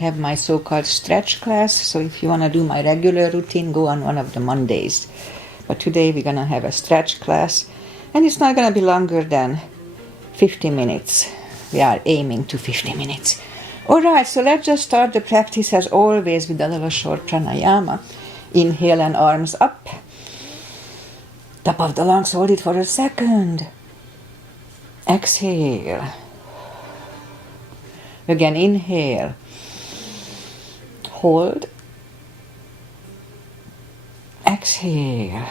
have my so-called stretch class, so if you want to do my regular routine, go on one of the Mondays. But today we're going to have a stretch class, and it's not going to be longer than 50 minutes. We are aiming to 50 minutes. Alright, so let's just start the practice as always with a little short pranayama. Inhale and arms up. Top of the lungs, hold it for a second. Exhale. Again, inhale. Hold. Exhale.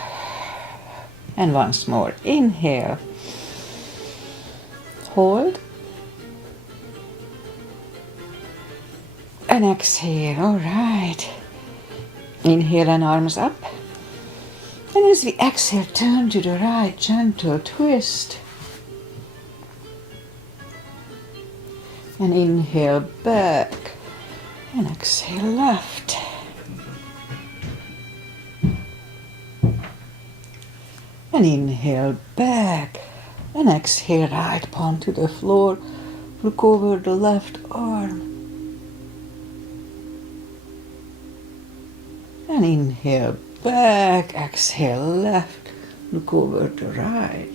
And once more. Inhale. Hold. And exhale. All right. Inhale and arms up. And as we exhale, turn to the right, gentle twist. And inhale back. And exhale left. And inhale back. And exhale right, palm to the floor. Look over the left arm. And inhale back. Exhale left. Look over the right.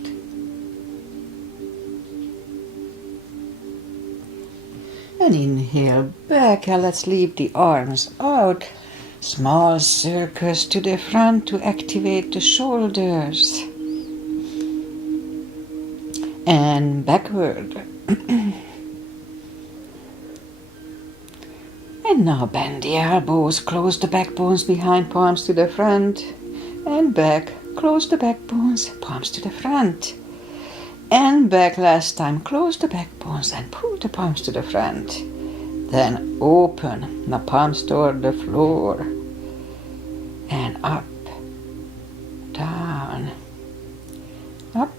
And inhale back, and let's leave the arms out. Small circles to the front to activate the shoulders. And backward. And now bend the elbows, close the backbones behind, palms to the front. And back, close the backbones, palms to the front. And back last time, close the backbones and pull the palms to the front. Then open the palms toward the floor. And up, down, up,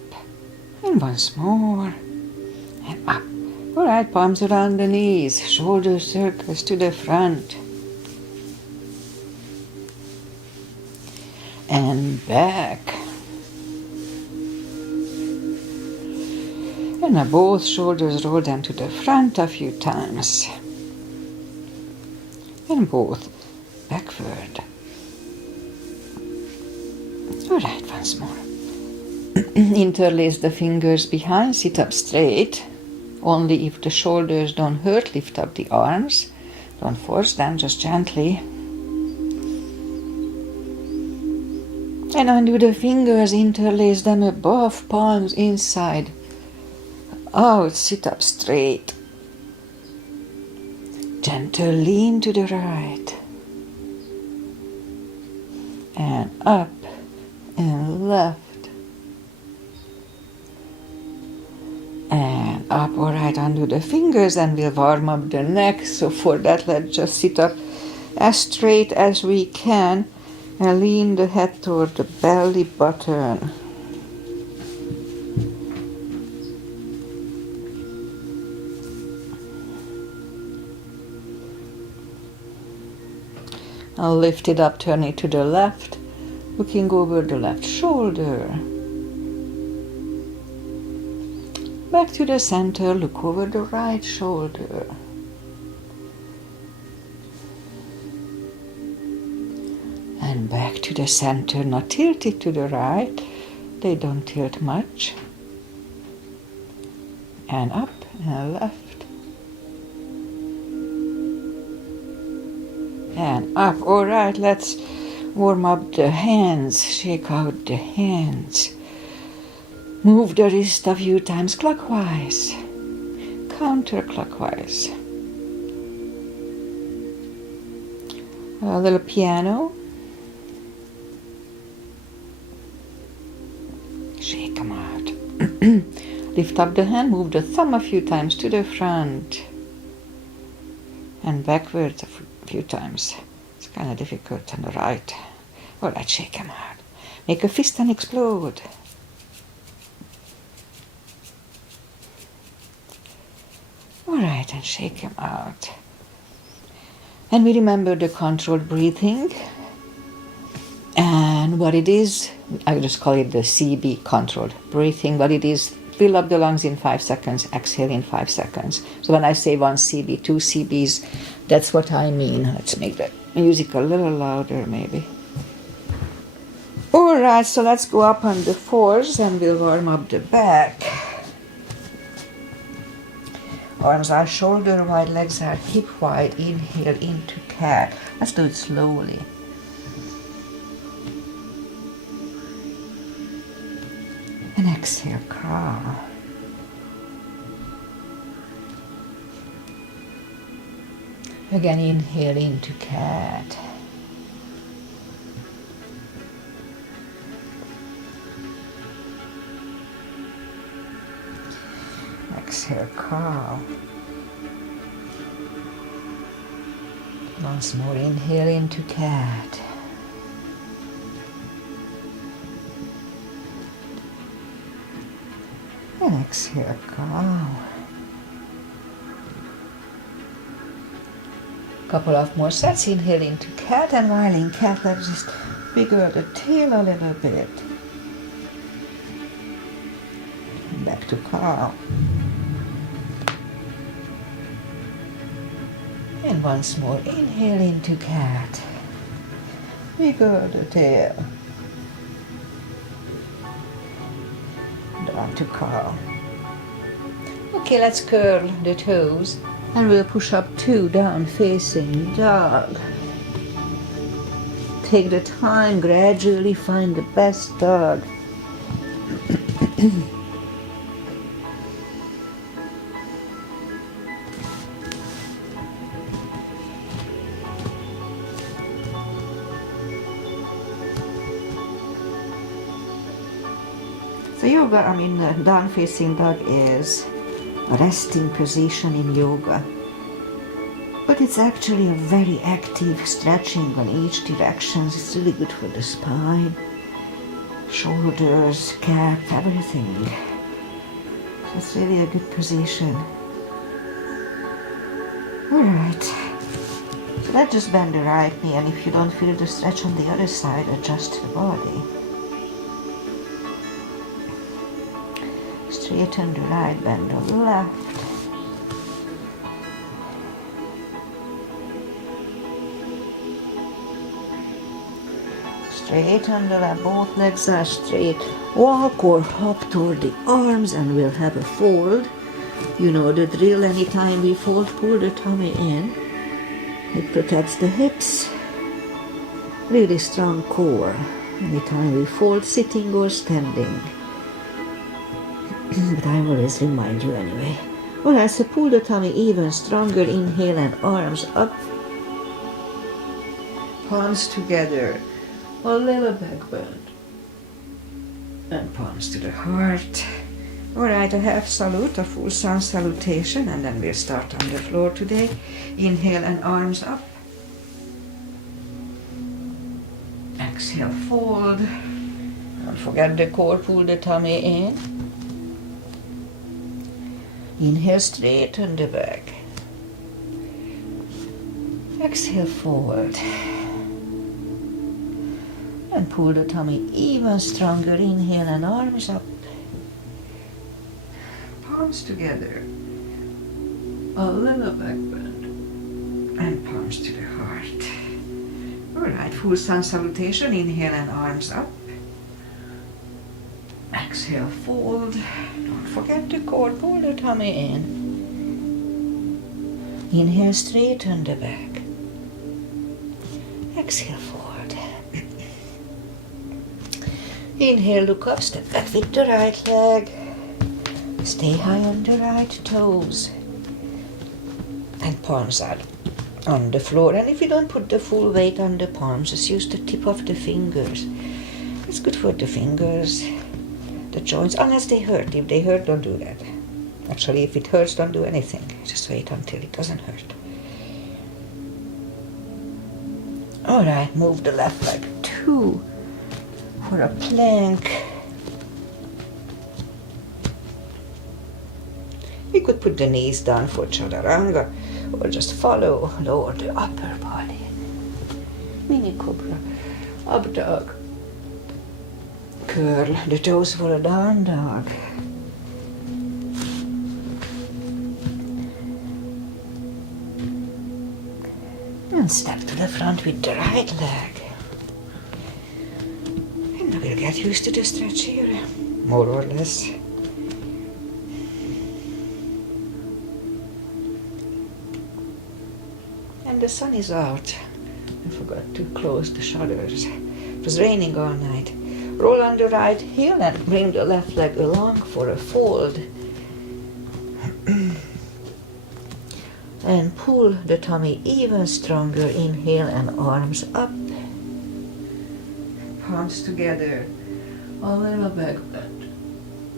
and once more, and up. Alright, palms around the knees, shoulder circles to the front. And back. And now both shoulders roll down to the front a few times. And both backward. Alright, once more. Interlace the fingers behind, sit up straight. Only if the shoulders don't hurt, lift up the arms. Don't force them, just gently. And undo the fingers, interlace them above, palms inside. Out, sit up straight. Gentle lean to the right. And up and left. And up, alright, undo the fingers and we'll warm up the neck. So for that, let's just sit up as straight as we can and lean the head toward the belly button. I'll lift it up, turn it to the left, looking over the left shoulder. Back to the center, look over the right shoulder. And back to the center, not tilt it to the right, they don't tilt much. And up and left. And up. Alright, let's warm up the hands, shake out the hands. Move the wrist a few times clockwise, counterclockwise. A little piano. Shake them out. Lift up the hand, move the thumb a few times to the front. And backwards a few times. It's kind of difficult on the right. Alright, shake them out. Make a fist and explode. Alright, and shake them out. And we remember the controlled breathing. And what it is, I just call it the CB, controlled breathing. What it is, fill up the lungs in 5 seconds, exhale in 5 seconds. So when I say 1 CB, 2 CBs, That's what I mean. Let's make the music a little louder maybe. Alright, so let's go up on the fours and we'll warm up the back. Arms are shoulder wide, legs are hip wide. Inhale into cat. Let's do it slowly. And exhale, cow. Again, inhale into cat. Exhale, cow. Once more, inhale into cat. And exhale, cow. Couple of more sets. Inhale into cat, and while in cat, let's just wiggle the tail a little bit. And back to cow. And once more, inhale into cat. Wiggle the tail. Down to cow. Okay, let's curl the toes. And we'll push up 2 down facing dog. Take the time, gradually find the best dog. So yoga, down facing dog is a resting position in yoga, but it's actually a very active stretching on each direction. It's really good for the spine, shoulders, calf, everything. So it's really a good position. Alright, so let's just bend the right knee, and if you don't feel the stretch on the other side, adjust the body. Straighten the right, bend the left. Straighten the left, both legs are straight. Walk or hop toward the arms and we'll have a fold. You know the drill, anytime we fold, pull the tummy in. It protects the hips. Really strong core. Anytime we fold, sitting or standing. But I always remind you anyway. Alright, so pull the tummy even stronger. Inhale and arms up. Palms together. A little back bend. And palms to the heart. Alright, a half salute, a full sun salutation, and then we'll start on the floor today. Inhale and arms up. Exhale, fold. Don't forget the core, pull the tummy in. Inhale, straighten the back. Exhale, forward. And pull the tummy even stronger. Inhale and arms up. Palms together. A little back bend. And palms to the heart. Alright, full sun salutation. Inhale and arms up. Exhale, fold. Don't forget the core, pull the tummy in. Inhale, straighten the back. Exhale, forward. Inhale, look up, step back with the right leg. Stay high on the right toes. And palms out on the floor. And if you don't put the full weight on the palms, just use the tip of the fingers. It's good for the fingers. The joints, unless they hurt. If they hurt, don't do that. Actually, if it hurts, don't do anything. Just wait until it doesn't hurt. Alright, move the left leg 2 for a plank. We could put the knees down for chaturanga or just follow, lower the upper body. Mini cobra, up dog. Curl the toes for a down dog. And step to the front with the right leg. And we'll get used to the stretch here, more or less. And the sun is out. I forgot to close the shutters. It was raining all night. Roll on the right heel and bring the left leg along for a fold. And pull the tummy even stronger. Inhale and arms up. Palms together. A little back bend.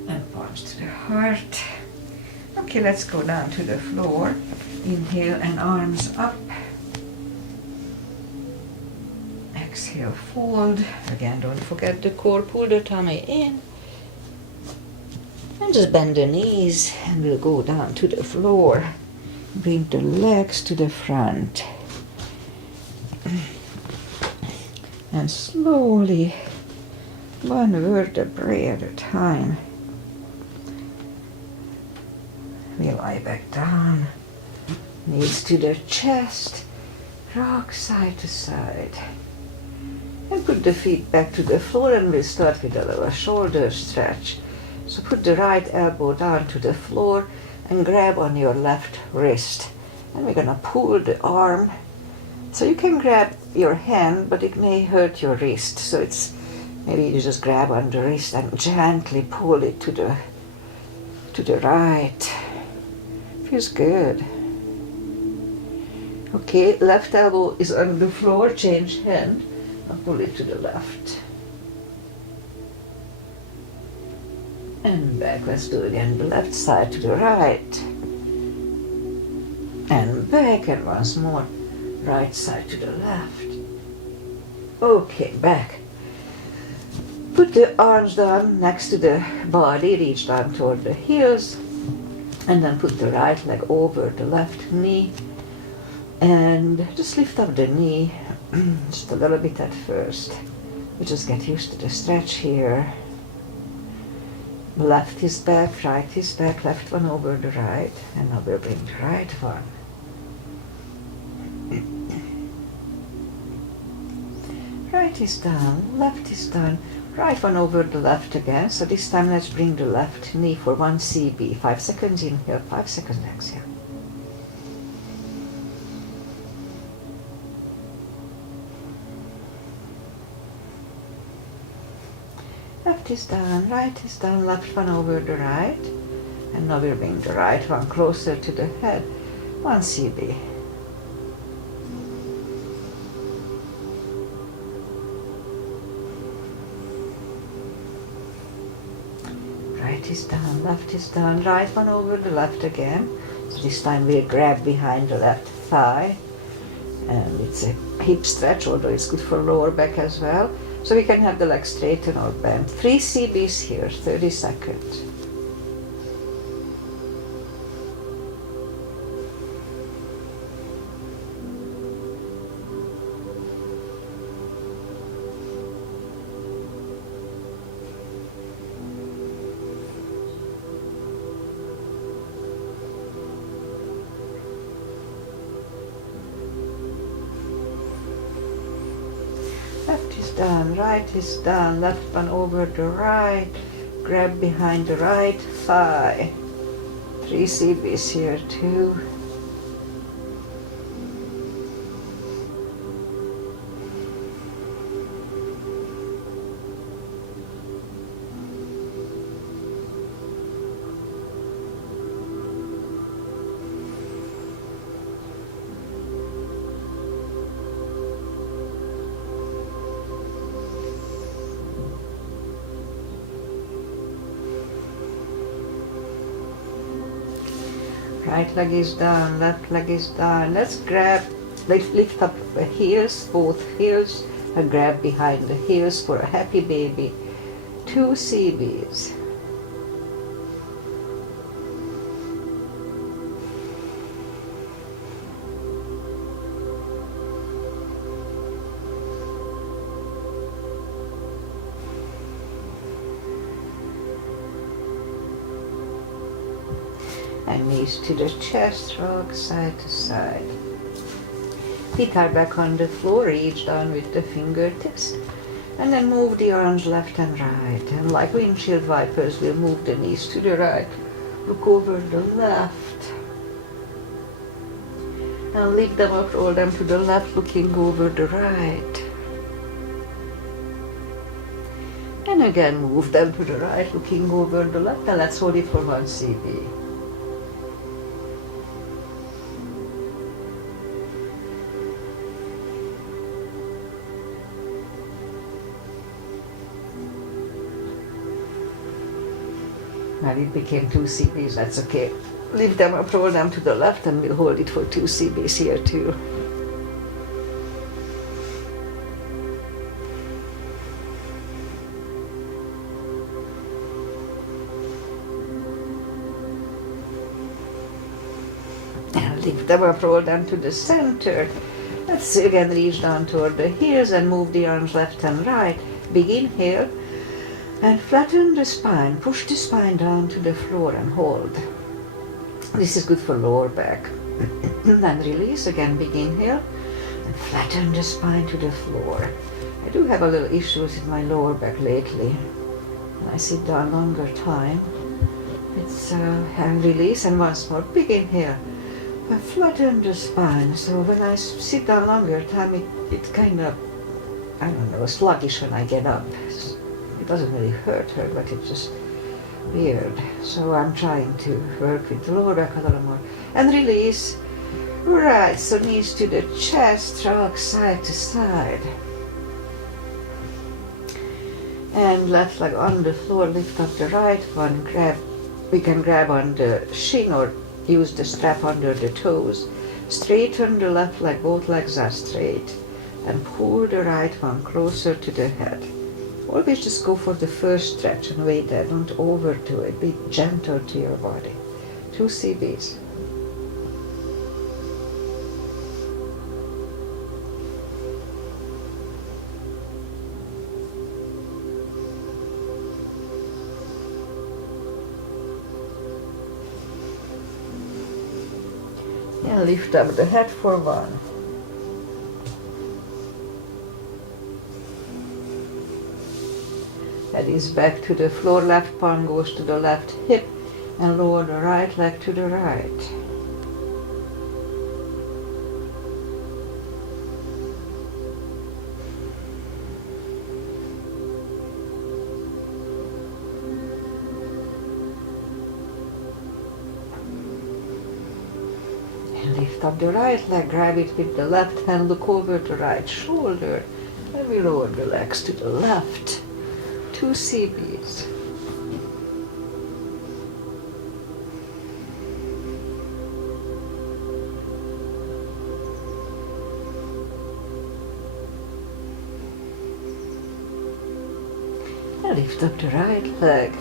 And palms to the heart. Okay, let's go down to the floor. Inhale and arms up. Exhale, fold. Again, don't forget the core. Pull the tummy in. And just bend the knees and we'll go down to the floor. Bring the legs to the front. And slowly, one vertebrae at a time, we lie back down. Knees to the chest. Rock side to side. And put the feet back to the floor and we'll start with a little shoulder stretch. So put the right elbow down to the floor and grab on your left wrist. And we're gonna pull the arm. So you can grab your hand, but it may hurt your wrist. So it's maybe you just grab on the wrist and gently pull it to the right. Feels good. Okay, left elbow is on the floor, change hand. And pull it to the left. And back, let's do it again. The left side to the right. And back, and once more. Right side to the left. Okay, back. Put the arms down next to the body, reach down toward the heels. And then put the right leg over the left knee. And just lift up the knee. Just a little bit at first. We just get used to the stretch here. Left is back, right is back, left one over the right, and now we'll bring the right one. Right is down, left is down, right one over the left again. So this time let's bring the left knee for 1 CB. 5 seconds inhale, 5 seconds exhale. Left is down, right is down, left one over the right. And now we'll bring the right one closer to the head. 1 CB. Right is down, left is down, right one over the left again. So this time we'll grab behind the left thigh. And it's a hip stretch, although it's good for lower back as well. So we can have the legs straighten or bent. 3 CBs here, 30 seconds. Left is down, right is down, left one over the right, grab behind the right thigh. 3 CBs here too. Right leg is down, left leg is down. Let's grab, let's lift up the heels, both heels, and grab behind the heels for a happy baby. 2 CBs. And knees to the chest, rock side to side. Feet are back on the floor, reach down with the fingertips. And then move the arms left and right. And like windshield wipers, we'll move the knees to the right. Look over the left. And lift them up, roll them to the left, looking over the right. And again, move them to the right, looking over the left. And let's hold it for 1 CB. And it became 2 CBs, that's okay. Lift them up, roll them to the left, and we'll hold it for 2 CBs here too. And lift them up, roll them to the center. Let's again reach down toward the heels and move the arms left and right. Big inhale. And flatten the spine, push the spine down to the floor and hold. This is good for lower back. Then release, again big inhale, and flatten the spine to the floor. I do have a little issues with my lower back lately. When I sit down longer time, it's and release, and once more, big inhale. And flatten the spine, so when I sit down longer time, it kind of, I don't know, sluggish when I get up. It doesn't really hurt, but it's just weird. So I'm trying to work with the lower back a little more. And release. Right, so knees to the chest, rock side to side. And left leg on the floor, lift up the right one, we can grab on the shin or use the strap under the toes. Straighten the left leg, both legs are straight. And pull the right one closer to the head. Always just go for the first stretch and wait there, don't overdo it, be gentle to your body. 2 CBs. And lift up the head for 1. Head is back to the floor, left palm goes to the left hip, and lower the right leg to the right. And lift up the right leg, grab it with the left hand, look over the right shoulder, and we lower the legs to the left. 2 CBs. And lift up the right leg.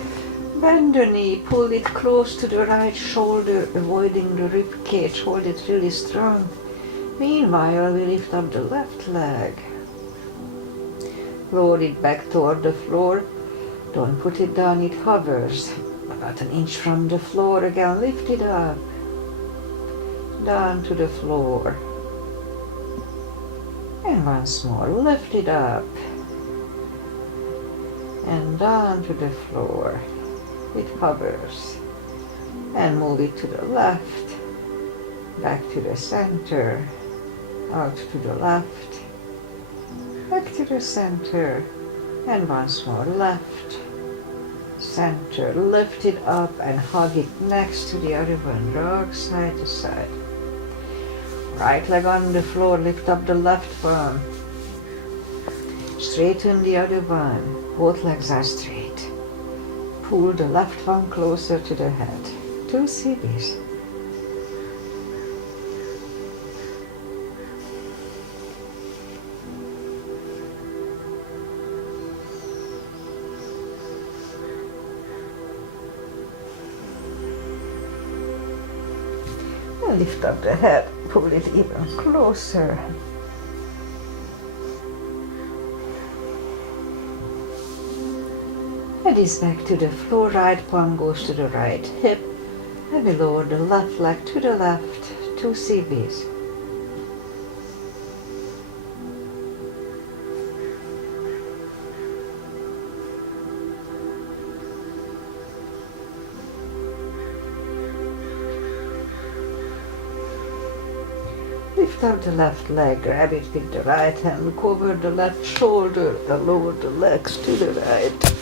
Bend the knee, pull it close to the right shoulder, avoiding the rib cage, hold it really strong. Meanwhile, we lift up the left leg. Lower it back toward the floor. Don't put it down, it hovers. About 1 inch from the floor again, lift it up. Down to the floor. And once more, lift it up. And down to the floor. It hovers. And move it to the left. Back to the center. Out to the left. Back to the center, and once more left, center, lift it up and hug it next to the other one, rock side to side. Right leg on the floor, lift up the left one, straighten the other one, both legs are straight. Pull the left one closer to the head, 2 CBs. Lift up the head, pull it even closer. Head is back to the floor, right palm goes to the right hip, and we lower the left leg to the left, 2 CBs. Lift up the left leg, grab it with the right hand, cover the left shoulder, and lower the legs to the right.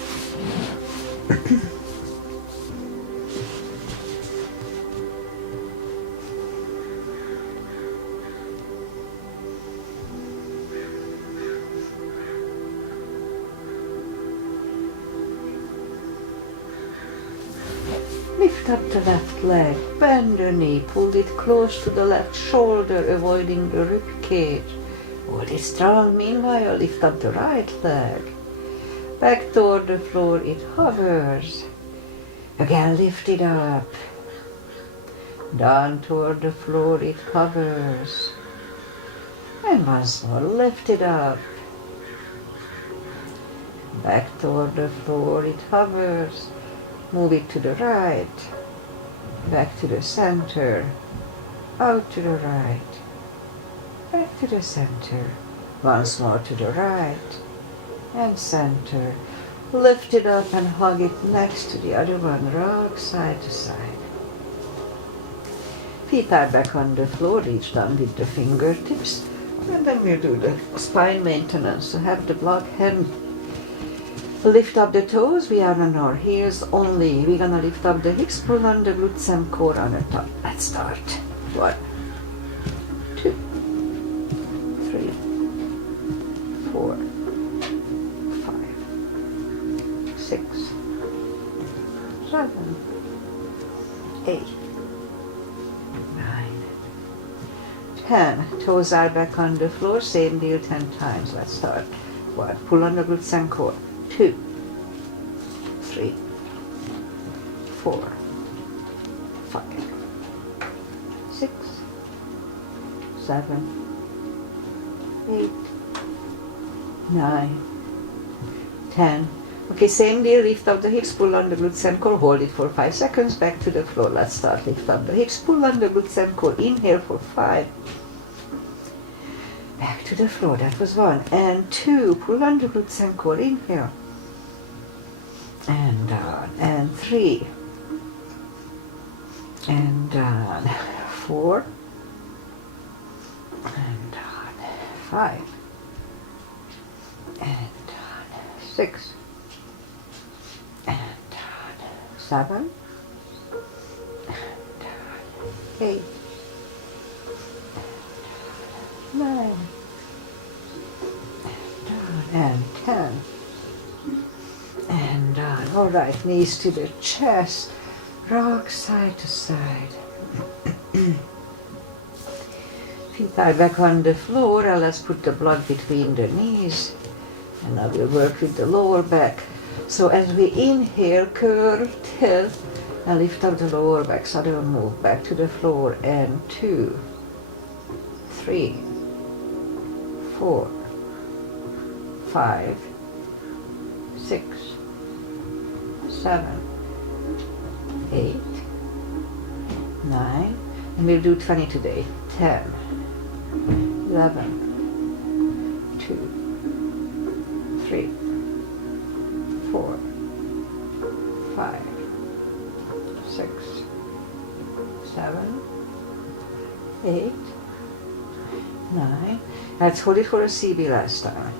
Lift up the left leg, bend the knee, pull it close to the left shoulder, avoiding the rib cage. Hold it strong, meanwhile lift up the right leg. Back toward the floor, it hovers. Again lift it up. Down toward the floor, it hovers. And once more, lift it up. Back toward the floor, it hovers. Move it to the right, back to the center, out to the right, back to the center, once more to the right, and center. Lift it up and hug it next to the other one, rock side to side. Feet are back on the floor, reach down with the fingertips, and then we'll do the spine maintenance. So have the block hand. Lift up the toes, we are on our heels only. We're gonna lift up the hips, pull on the glutes and core on the top. Let's start. 1, 2, 3, 4, 5, 6, 7, 8, 9, 10. Toes are back on the floor, same deal 10 times. Let's start. 1, pull on the glutes and core. 2, 3, 4, 5, 6, 7, 8, 9, 10. Okay, same deal, lift up the hips, pull on the glutes and core, hold it for 5 seconds, back to the floor. Let's start. Lift up the hips, pull on the glutes and core, inhale for 5. Back to the floor, that was 1. And 2, pull on the glutes and core, inhale. And down, and 3, and down, 4, and down, 5, and down, 6, and down, 7, and down, 8, 9, and down, and 10. And down. All right, knees to the chest, rock side to side. Feet are back on the floor, and let's put the block between the knees. And now we'll work with the lower back. So as we inhale, curl, tilt, and lift up the lower back. So they'll move back to the floor. And 2, 3, 4, 5, 6, 7, 8, 9, and we'll do 20 today. 10, 11, 2, 3, 4, 5, 6, 7, 8, 9. Let's hold it for a CB last time.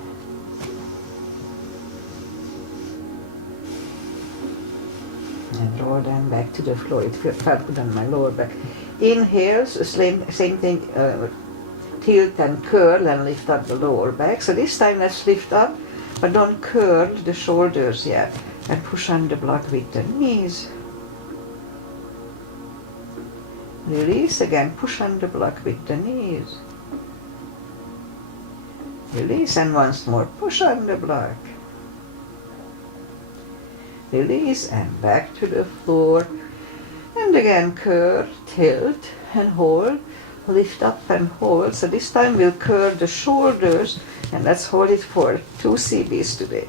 And roll them back to the floor. It felt good on my lower back. Inhale, so same thing, tilt and curl and lift up the lower back. So this time let's lift up, but don't curl the shoulders yet. And push on the block with the knees. Release again, push on the block with the knees. Release, and once more, push on the block. Release, and back to the floor. And again, curl, tilt, and hold. Lift up and hold. So this time we'll curl the shoulders, and let's hold it for 2 CBs today.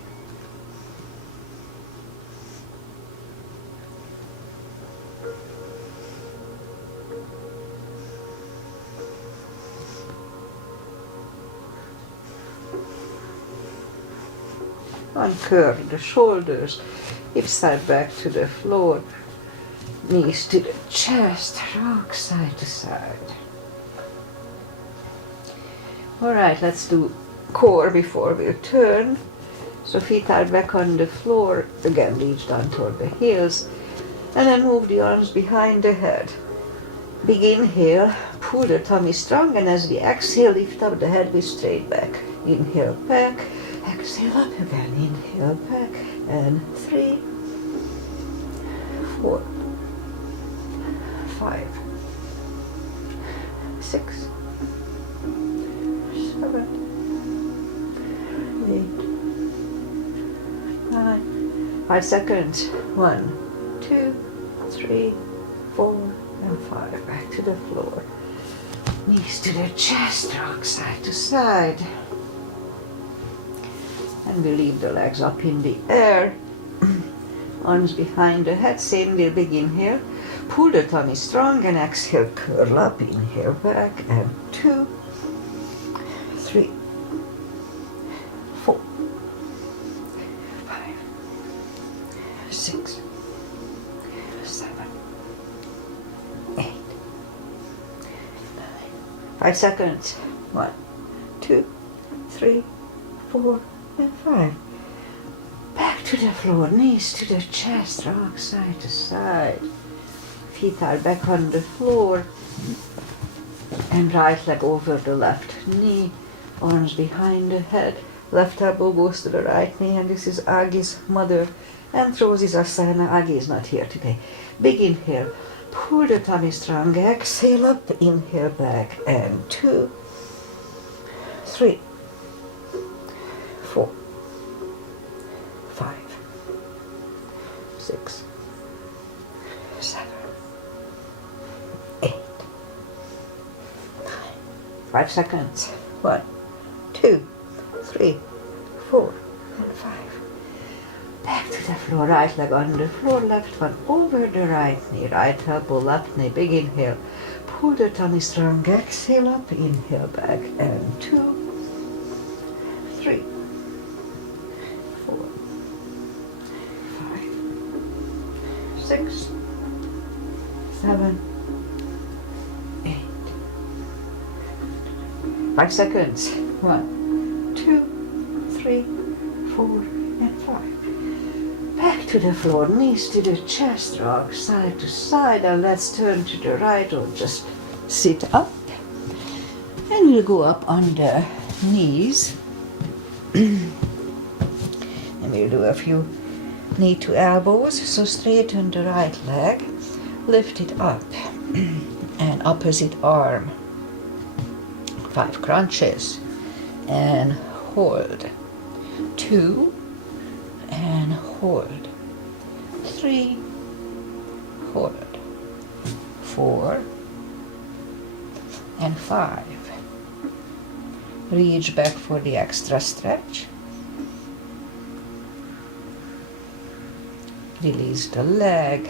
Uncurl the shoulders, hips are back to the floor, knees to the chest, rock side to side. Alright, let's do core before we turn. So feet are back on the floor, again reach down toward the heels, and then move the arms behind the head. Big inhale, pull the tummy strong, and as we exhale, lift up the head with straight back. Inhale back, exhale up again, inhale back, and 3, 4, 5, 6, 7, 8, 9, 5 seconds. 1, 2, 3, 4, and 5. Back to the floor. Knees to the chest, rock side to side. And we leave the legs up in the air. Arms behind the head, same deal, big inhale. Pull the tummy strong and exhale, curl up, inhale back, and 2, 3, 4, 5, 6, 7, 8, 9. 5 seconds. 1, 2, 3, 4, and 5. Back to the floor, knees to the chest, rock side to side. Feet are back on the floor, and right leg over the left knee, arms behind the head, left elbow goes to the right knee, and this is Agi's mother and Rosie's asana. Agi is not here today. Big inhale, pull the tummy strong, exhale up, inhale back, and 2, 3, 4, 5, 6, 7, 8, 9. 5 seconds. 1, 2, 3, 4, and 5. Back to the floor, right leg on the floor, left one over the right knee, right elbow, left knee, big inhale. Pull the tummy strong, exhale up, inhale back, and 2, 3, 4, 5, 6, 7, 8. 5 seconds. 1, 2, 3, 4, and 5. Back to the floor, knees to the chest, rock side to side, and let's turn to the right or just sit up. And we'll go up on the knees. And we'll do a few knee to elbows. So straighten the right leg, lift it up, and opposite arm. 5 crunches, and hold. 2, and hold. 3, hold. 4, and 5. Reach back for the extra stretch. Release the leg,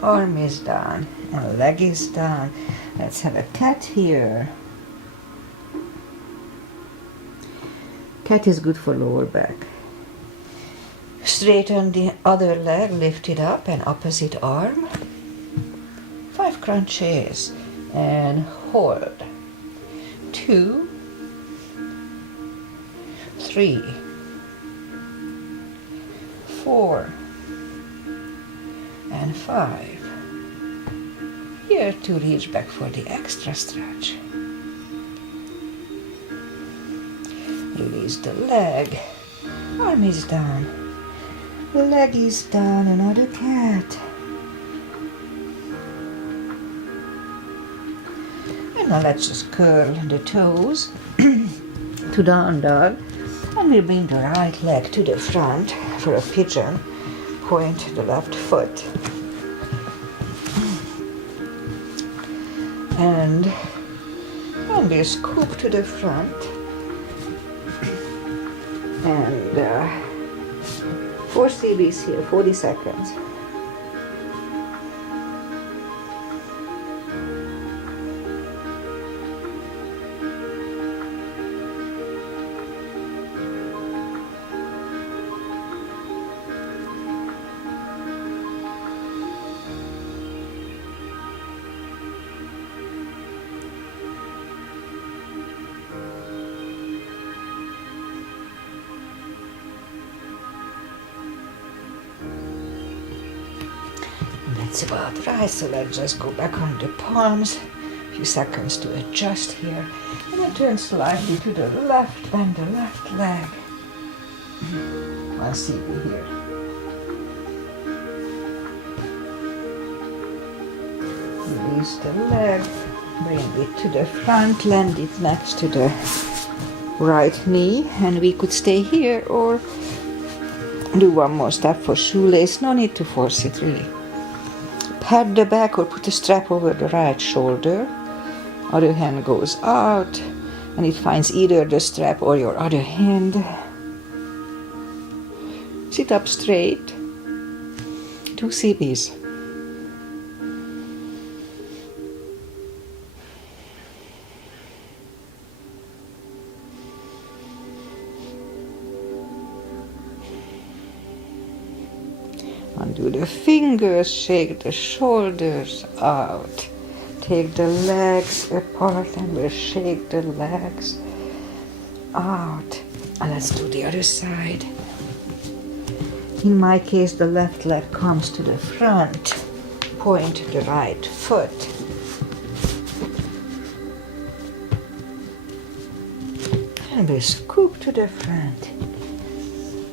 arm is down, and leg is down. Let's have a cat here. Cat is good for lower back. Straighten the other leg, lift it up, and opposite arm. 5 crunches, and hold. 2, 3, 4, and 5. Here to reach back for the extra stretch. Release the leg, arm is down, leg is down, another cat. And now let's just curl the toes to down dog, and we bring the right leg to the front for a pigeon. Point the left foot. And we scoop to the front. And 4 CBs here, 40 seconds. that's about right. So let's just go back on the palms. A few seconds to adjust here. And then turn slightly to the left, bend the left leg. One CB here. Release the leg, bring it to the front, land it next to the right knee, and we could stay here or do one more step for shoelace. No need to force it really. Pat the back or put a strap over the right shoulder. Other hand goes out and it finds either the strap or your other hand. Sit up straight. 2 CBs. Undo the fingers, shake the shoulders out. Take the legs apart and we'll shake the legs out. And let's do the other side. In my case, the left leg comes to the front. Point the right foot. And we'll scoop to the front.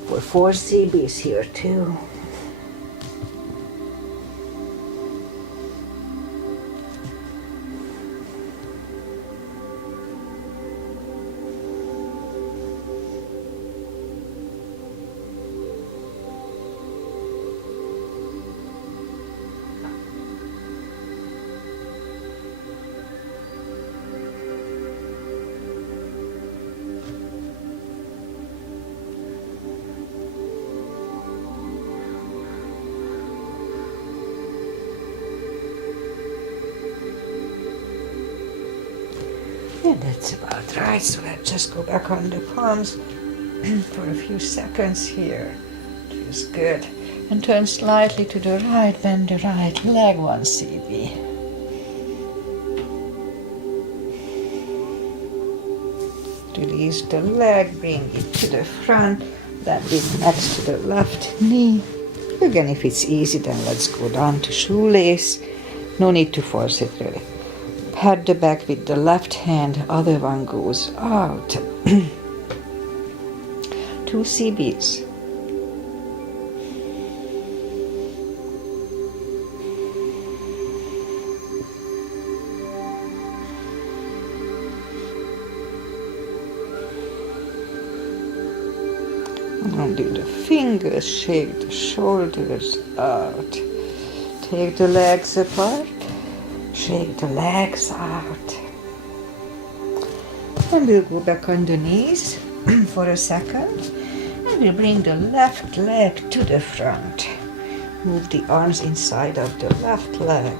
For 4 CBs here too. And that's about right, so let's just go back on the palms for a few seconds here. Feels good. And turn slightly to the right, bend the right leg, 1 CB. Release the leg, bring it to the front, land it next to the left knee. Again, if it's easy, then let's go down to shoelace. No need to force it really. Pat the back with the left hand, other one goes out. 2 CBs. Undo the fingers, shake the shoulders out. Take the legs apart. Shake the legs out. And we'll go back on the knees for a second. And we'll bring the left leg to the front. Move the arms inside of the left leg.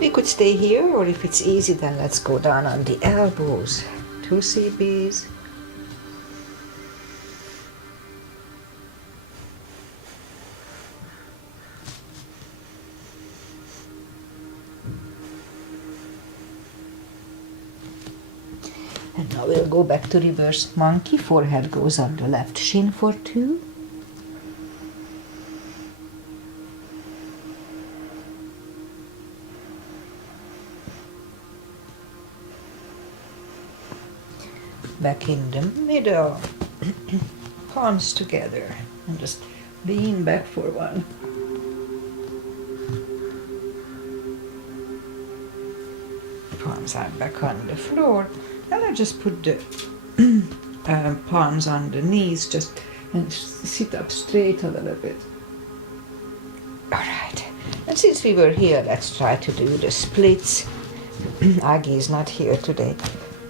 We could stay here, or if it's easy, then let's go down on the elbows. 2 CBs. And now we'll go back to reverse monkey. Forehead goes on the left shin for 2. Back in the middle. Palms together. And just lean back for 1. Palms are back on the floor. And I just put the palms on the knees, just and sit up straight a little bit. All right. And since we were here, let's try to do the splits. Aggie is not here today.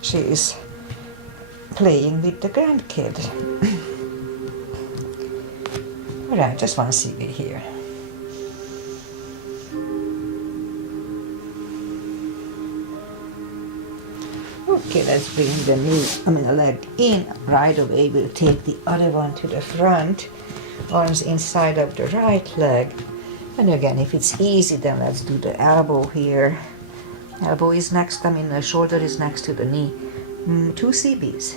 She is playing with the grandkid. All right, just 1 CB here. Okay, let's bring the leg in. Right away, we'll take the other one to the front. Arms inside of the right leg. And again, if it's easy, then let's do the elbow here. Elbow is next, the shoulder is next to the knee. 2 CBs.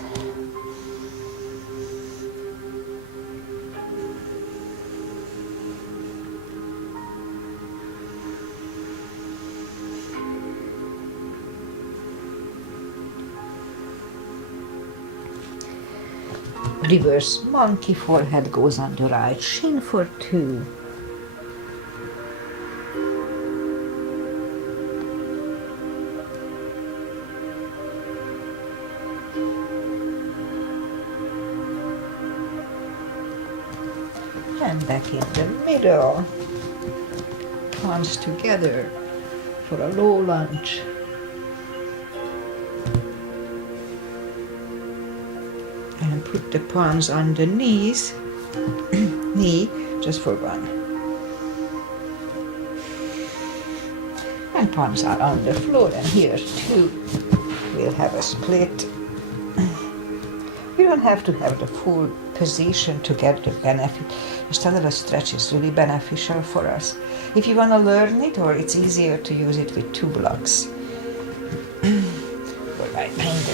Reverse monkey, forehead goes on the right shin for 2. And back in the middle. Palms together for a low lunge. And put the palms on the knees, knee, just for 1. And palms are on the floor, and here too we'll have a split. We don't have to have the full position to get the benefit. Just a little stretch is really beneficial for us. If you want to learn it, or it's easier to use it with 2 blocks. Right hand,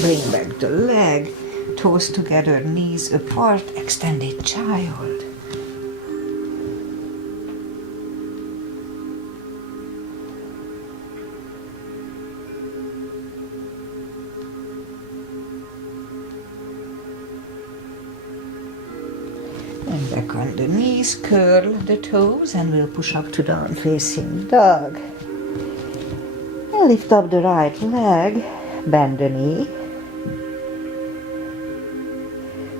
bring back the leg, toes together, knees apart, extended child. And back on the knees, curl the toes, and we'll push up to down facing dog. And lift up the right leg, bend the knee,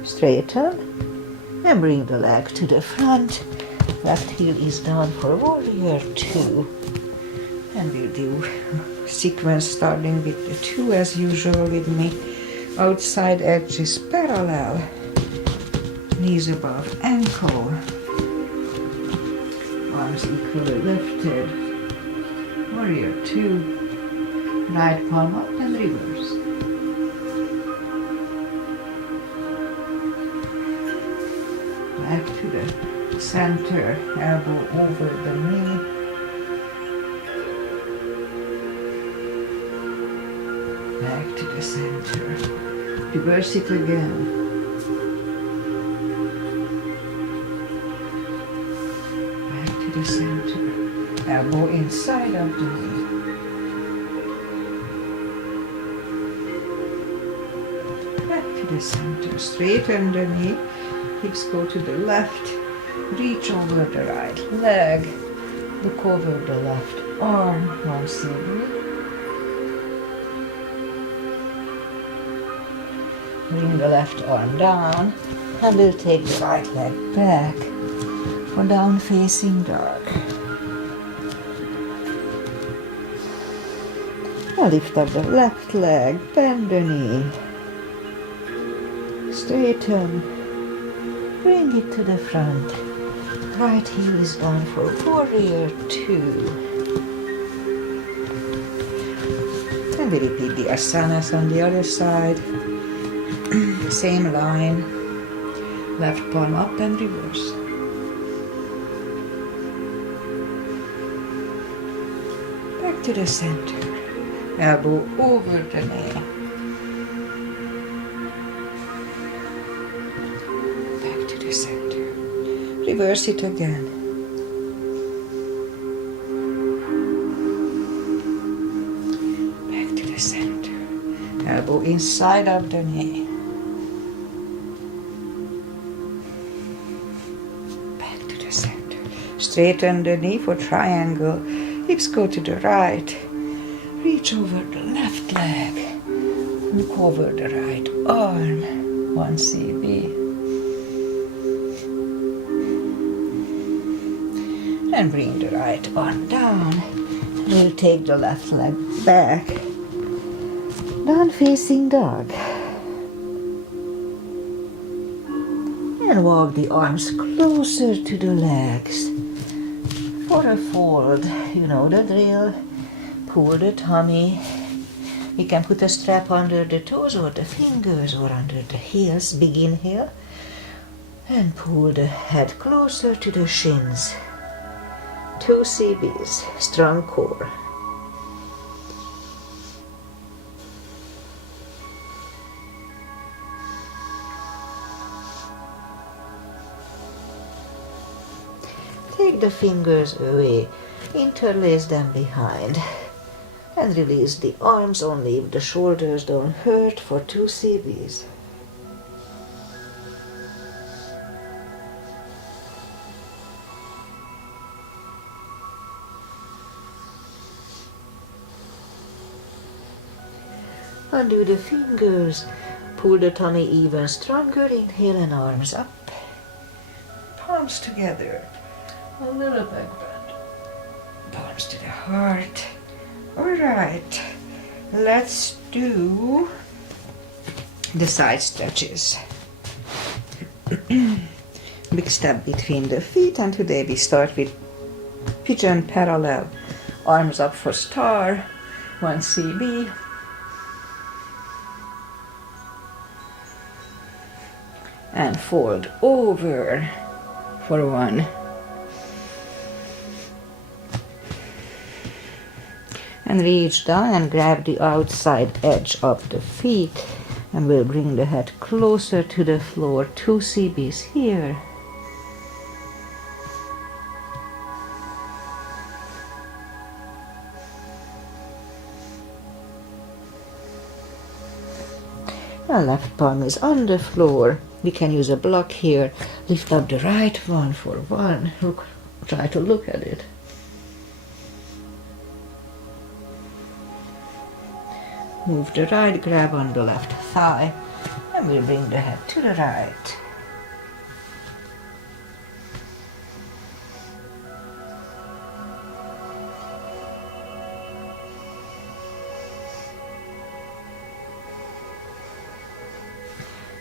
straighten, and bring the leg to the front. Left heel is down for warrior 2. And we'll do sequence starting with the 2 as usual with me. Outside edges parallel. Knees above ankle, arms equally lifted, warrior 2, right palm up and reverse. Back to the center, elbow over the knee, back to the center, reverse it again. The center, elbow inside of the knee. Back to the center, straighten the knee, hips go to the left, reach over the right leg, look over the left arm, once again. Bring the left arm down, and we'll take the right leg back. For down facing dog. Now lift up the left leg, bend the knee, straighten, bring it to the front. Right heel is down for warrior 2. And we repeat the asanas on the other side. Same line, left palm up and reverse. To the center, elbow over the knee, back to the center, reverse it again, back to the center, elbow inside of the knee, back to the center, straighten the knee for triangle. Hips go to the right, reach over the left leg, look over the right arm, 1 cb. And bring the right arm down. We'll take the left leg back, down facing dog. And walk the arms closer to the legs. For a fold, you know the drill. Pull the tummy. We can put a strap under the toes or the fingers or under the heels, big inhale. And pull the head closer to the shins. 2 cb's, strong core. Take the fingers away, interlace them behind, and release the arms only if the shoulders don't hurt for 2 cb's. Undo the fingers. Pull the tummy even stronger. Inhale and arms up. Palms together. A little back bend. Palms to the heart. Alright. Let's do the side stretches. Big step between the feet, and today we start with pigeon parallel. Arms up for star. 1 CB. And fold over for 1. And reach down and grab the outside edge of the feet, and we'll bring the head closer to the floor. 2 CBs here. The left palm is on the floor. We can use a block here. Lift up the right one for 1. Try to look at it. Move the right, grab on the left thigh, and we'll bring the head to the right.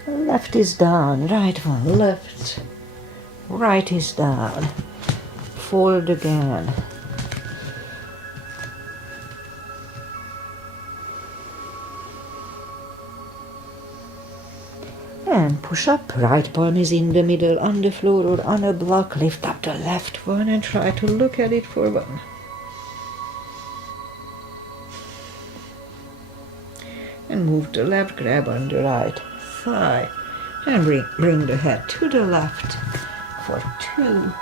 Left is down, right one, left. Right is down. Fold again. And push up. Right palm is in the middle on the floor or on a block. Lift up the left one and try to look at it for 1. And move the left, grab on the right thigh, and bring the head to the left for 2.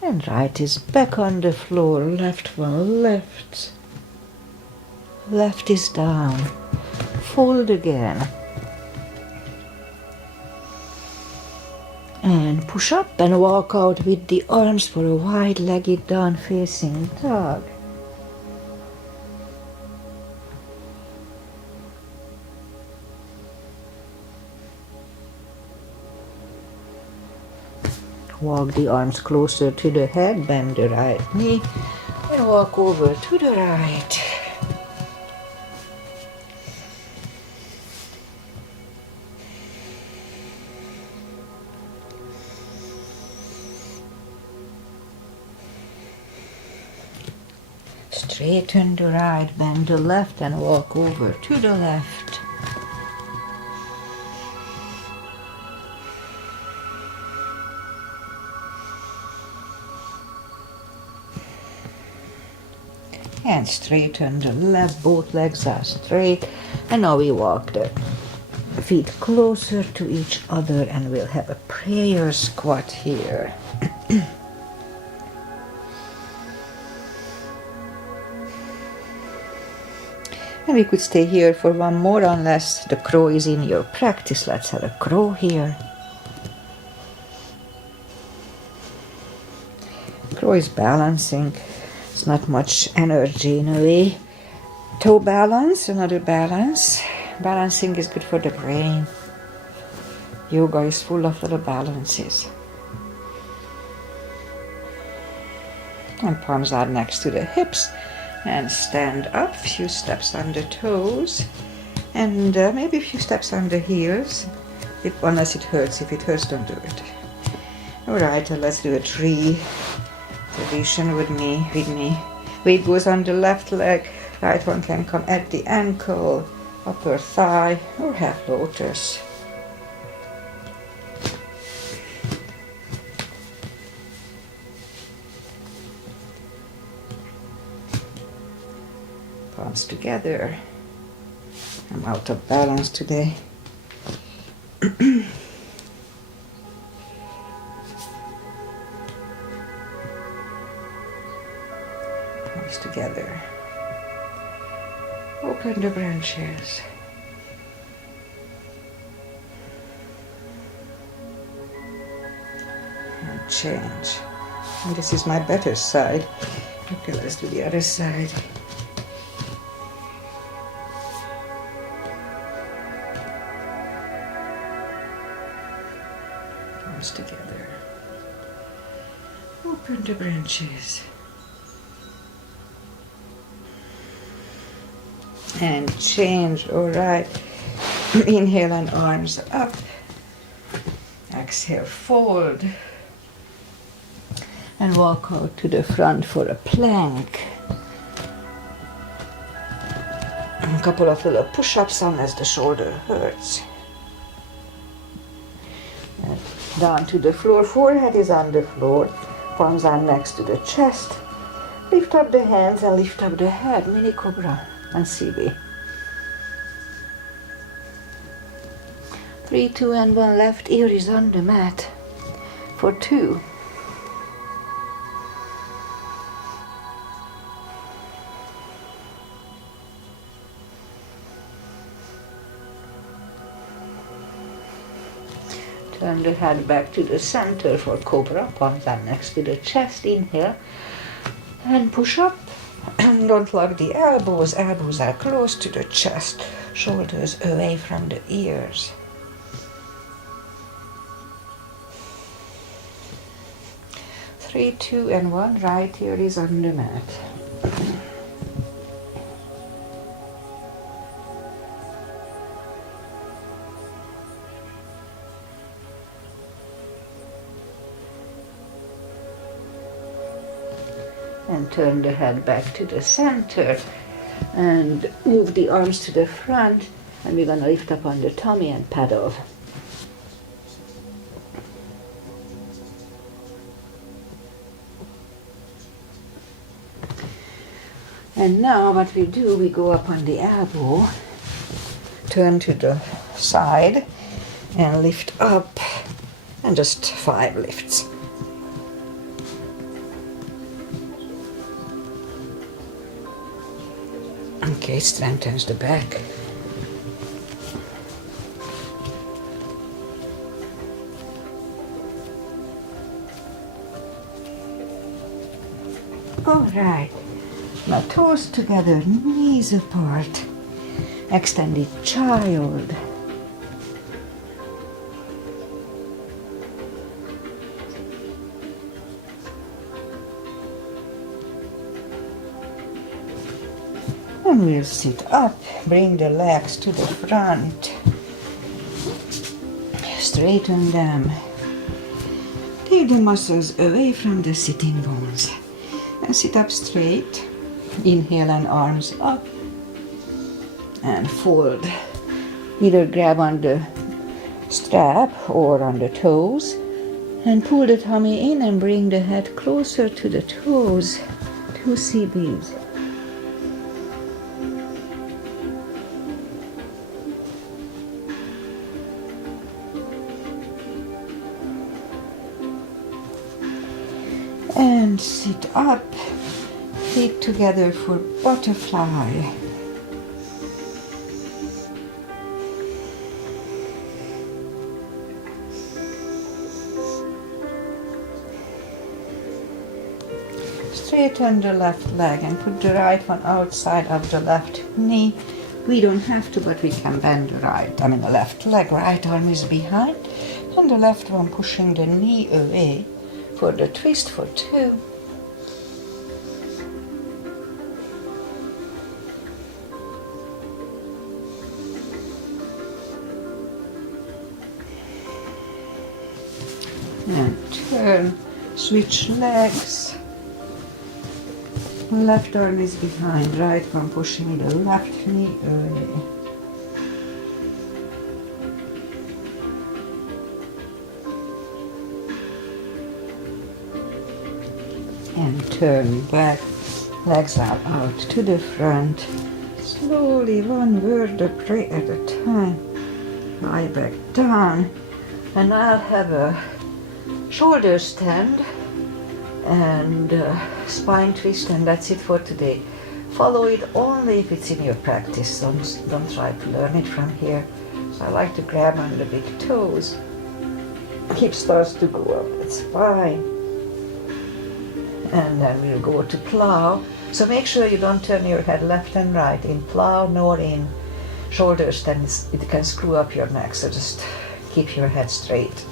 And right is back on the floor, left one, left. Left is down. Fold again. And push up and walk out with the arms for a wide-legged down-facing dog. Walk the arms closer to the head, bend the right knee, and walk over to the right. Straighten the right, bend the left, and walk over to the left. And straighten the left, both legs are straight. And now we walk the feet closer to each other, and we'll have a prayer squat here. And we could stay here for 1 more unless the crow is in your practice. Let's have a crow here. Crow is balancing. It's not much energy in a way. Toe balance, another balance. Balancing is good for the brain. Yoga is full of little balances. And palms are next to the hips. And stand up, few steps on the toes, and maybe a few steps on the heels, unless it hurts. If it hurts, don't do it. Alright, let's do a tree position with me. Weight goes on the left leg, right one can come at the ankle, upper thigh, or half lotus. Palms together. I'm out of balance today. Palms together. Open the branches. and change. And this is my better side. Okay, let's do the other side. Arms together. Open the branches. And change, all right. Inhale and arms up. Exhale, fold. And walk out to the front for a plank. A couple of little push-ups unless the shoulder hurts. And down to the floor, forehead is on the floor, palms are next to the chest. Lift up the hands and lift up the head, mini cobra and CB. 3, 2, and 1, left ear is on the mat for 2. Turn the head back to the center for cobra, palms are next to the chest, inhale, and push up. Don't lock the elbows, elbows are close to the chest, shoulders away from the ears. 3, 2, and 1, right ear is on the mat. And turn the head back to the center and move the arms to the front, and we're going to lift up on the tummy and paddle. And now what we do, we go up on the elbow, turn to the side and lift up, and just 5 lifts. Okay, strengthens the back. All right, now toes together, knees apart, extended child. And we'll sit up, bring the legs to the front, straighten them, take the muscles away from the sitting bones, and sit up straight, inhale and arms up, and fold. Either grab on the strap or on the toes, and pull the tummy in and bring the head closer to the toes, 2 CBs. And sit up, feet together for butterfly. Straighten the left leg and put the right one outside of the left knee. We don't have to, but we can bend the left leg, right arm is behind, and the left one pushing the knee away for the twist for 2. And turn, switch legs. Left arm is behind, right one pushing the left knee away. And turn back, legs are out to the front. Slowly, one vertebrae at a time. Lie back down, and I'll have a shoulder stand and spine twist, and that's it for today. Follow it only if it's in your practice. Don't try to learn it from here. So I like to grab on the big toes hip starts to go up. That's fine. And then we'll go to plow. So make sure you don't turn your head left and right in plow nor in shoulders, then it can screw up your neck. So just keep your head straight.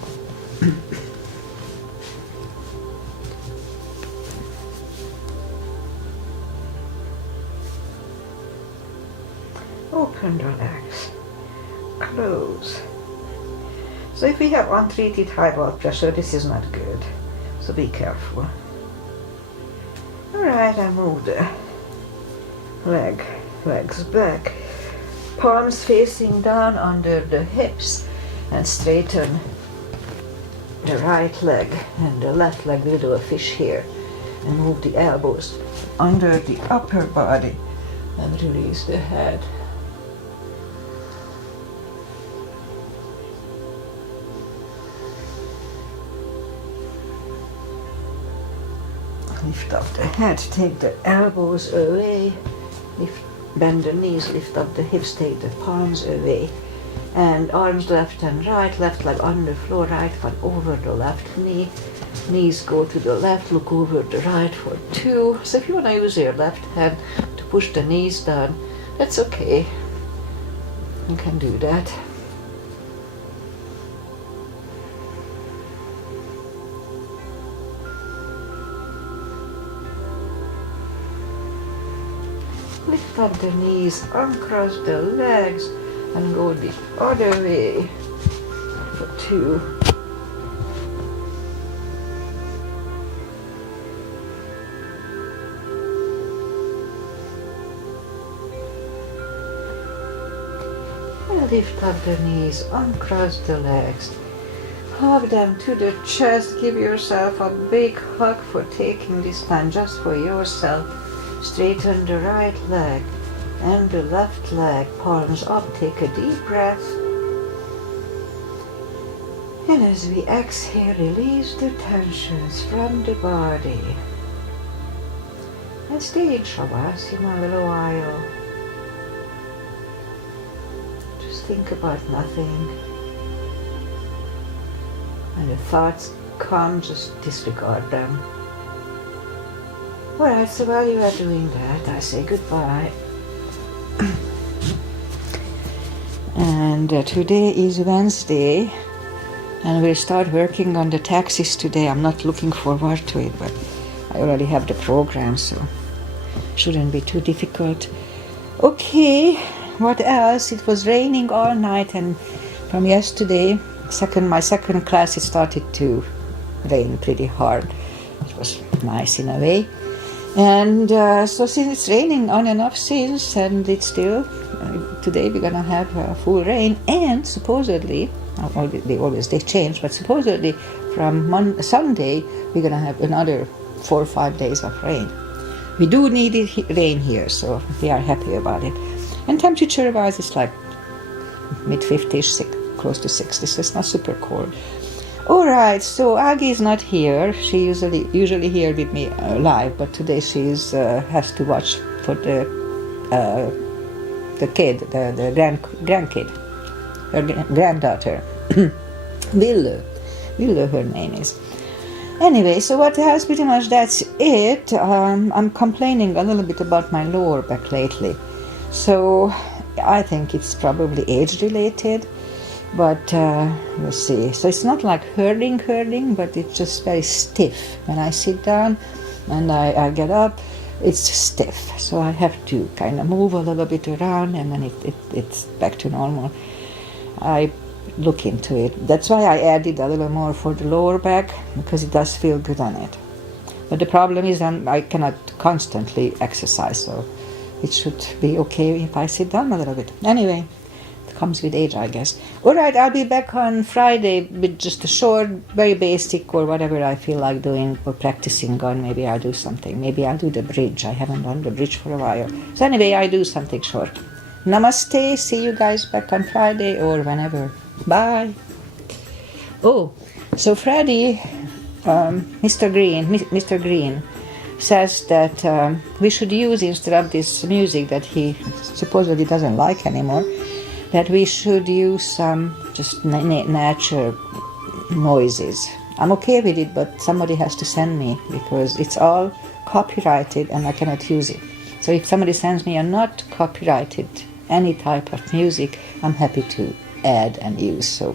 Open the legs. Close. So if we have untreated high blood pressure, this is not good. So be careful. Alright, I move the legs back. Palms facing down under the hips and straighten the right leg and the left leg. We'll do a fish here and move the elbows under the upper body and release the head. Lift up the head, take the elbows away, bend the knees, lift up the hips, take the palms away. And arms left and right, left leg on the floor, right foot over the left knee. Knees go to the left, look over the right for 2. So if you want to use your left hand to push the knees down, that's okay. You can do that. Lift up the knees, uncross the legs, and go the other way for 2. And lift up the knees, uncross the legs, hug them to the chest, give yourself a big hug for taking this time just for yourself. Straighten the right leg and the left leg, palms up, take a deep breath. And as we exhale, release the tensions from the body. And stay in Shavasana a little while. Just think about nothing. When the thoughts come, just disregard them. Alright, so while you are doing that, I say goodbye. And today is Wednesday, and we'll start working on the taxes today. I'm not looking forward to it, but I already have the program, so shouldn't be too difficult. Okay, what else? It was raining all night, and from yesterday, my second class, it started to rain pretty hard. It was nice in a way. And so since it's raining on and off since, and it's still, today we're gonna have full rain, and supposedly, they change, but supposedly from Sunday we're gonna have another 4 or 5 days of rain. We do need rain here, so we are happy about it. And temperature wise, it's like mid-50s, close to 60, so it's not super cold. Alright, so Aggie is not here. She usually here with me live, but today she has to watch for the kid, the grandkid, her granddaughter, Willow, her name is. Anyway, so what else? Pretty much that's it. I'm complaining a little bit about my lower back lately, so I think it's probably age related. But we'll see. So it's not like hurting, but it's just very stiff. When I sit down and I get up, it's stiff. So I have to kind of move a little bit around, and then it's back to normal. I look into it. That's why I added a little more for the lower back, because it does feel good on it. But the problem is I cannot constantly exercise, so it should be okay if I sit down a little bit. Anyway. Comes with age, I guess. Alright, I'll be back on Friday with just a short, very basic, or whatever I feel like doing or practicing on. Maybe I'll do something. Maybe I'll do the bridge. I haven't done the bridge for a while. So anyway, I do something short. Namaste. See you guys back on Friday or whenever. Bye. Oh, so Friday, Mr. Green says that we should use, instead of this music that he supposedly doesn't like anymore, that we should use some just nature noises. I'm okay with it, but somebody has to send me because it's all copyrighted and I cannot use it. So if somebody sends me a not copyrighted any type of music, I'm happy to add and use. So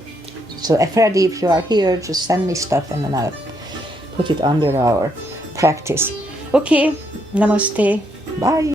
Freddie, if you are here, just send me stuff and then I'll put it under our practice. Okay, namaste, bye.